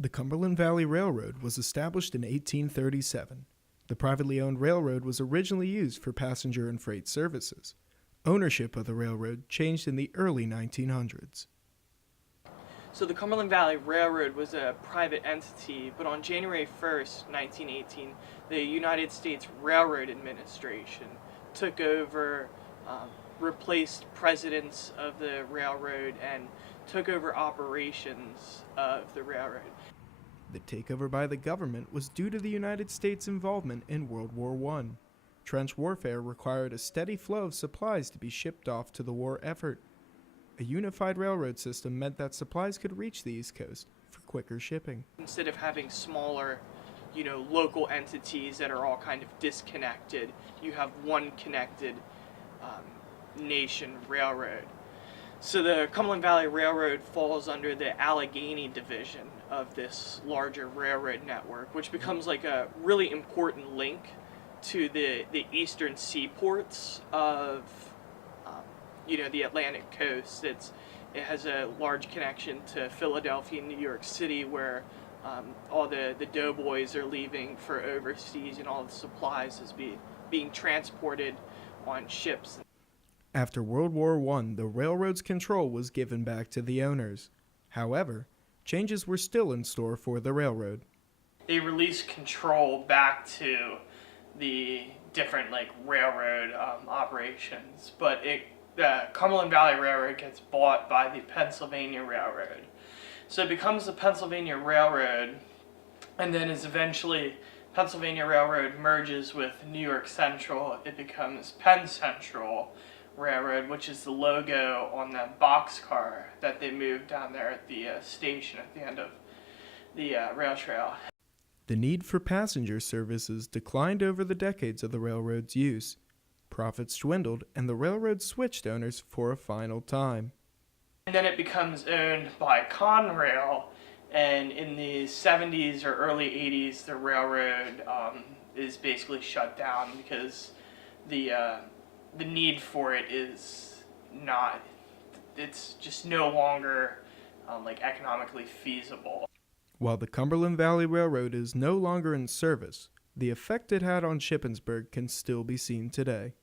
The Cumberland Valley Railroad was established in 1837. The privately owned railroad was originally used for passenger and freight services. Ownership of the railroad changed in the early 1900s. So the Cumberland Valley Railroad was a private entity, but on January 1st, 1918, the United States Railroad Administration took over, replaced presidents of the railroad, and took over operations of the railroad. The takeover by the government was due to the United States' involvement in World War I. Trench warfare required a steady flow of supplies to be shipped off to the war effort. A unified railroad system meant that supplies could reach the East Coast for quicker shipping. Instead of having smaller, local entities that are all kind of disconnected, you have one connected nation railroad. So the Cumberland Valley Railroad falls under the Allegheny division of this larger railroad network, which becomes like a really important link to the eastern seaports of the Atlantic coast. It has a large connection to Philadelphia and New York City, where all the doughboys are leaving for overseas, and all the supplies is being transported on ships. After World War I, the railroad's control was given back to the owners. However, changes were still in store for the railroad. They released control back to the different railroad operations, but the Cumberland Valley Railroad gets bought by the Pennsylvania Railroad. So it becomes the Pennsylvania Railroad, and then is eventually Pennsylvania Railroad merges with New York Central. It becomes Penn Central Railroad, which is the logo on the boxcar that they moved down there at the station at the end of the rail trail. The need for passenger services declined over the decades of the railroad's use. Profits dwindled, and the railroad switched owners for a final time. And then it becomes owned by Conrail, and in the 70s or early 80s, the railroad is basically shut down because the need for it is not, it's just no longer economically feasible. While the Cumberland Valley Railroad is no longer in service, the effect it had on Shippensburg can still be seen today.